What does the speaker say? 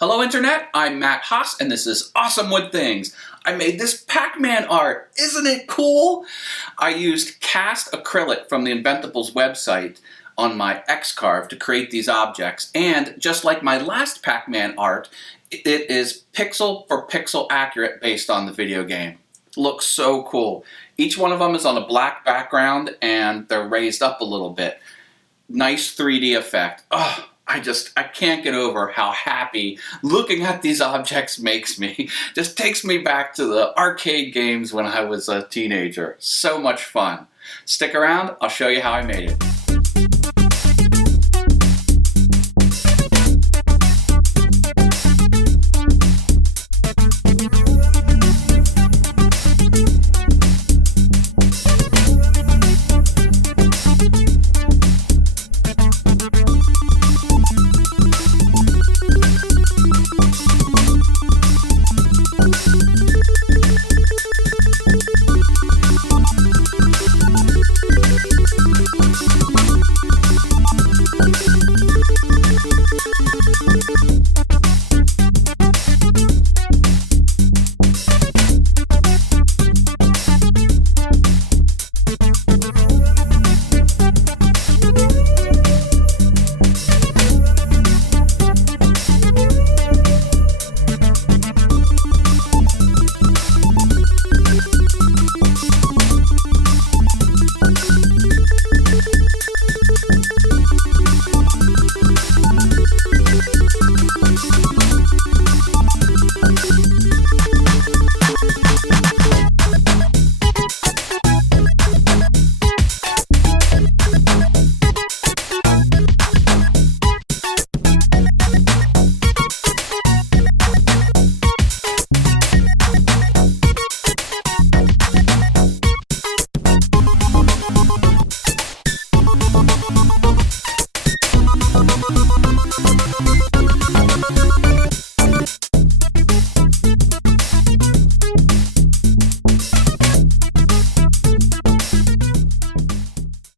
Hello Internet, I'm Matt Haas and this is Awesome Wood Things. I made this Pac-Man art, isn't it cool? I used cast acrylic from the Inventables website on my X-Carve to create these objects, and just like my last Pac-Man art, it is pixel for pixel accurate based on the video game. Looks so cool. Each one of them is on a black background and they're raised up a little bit. Nice 3D effect. Oh, I can't get over how happy looking at these objects makes me. Just takes me back to the arcade games when I was a teenager. So much fun. Stick around, I'll show you how I made it.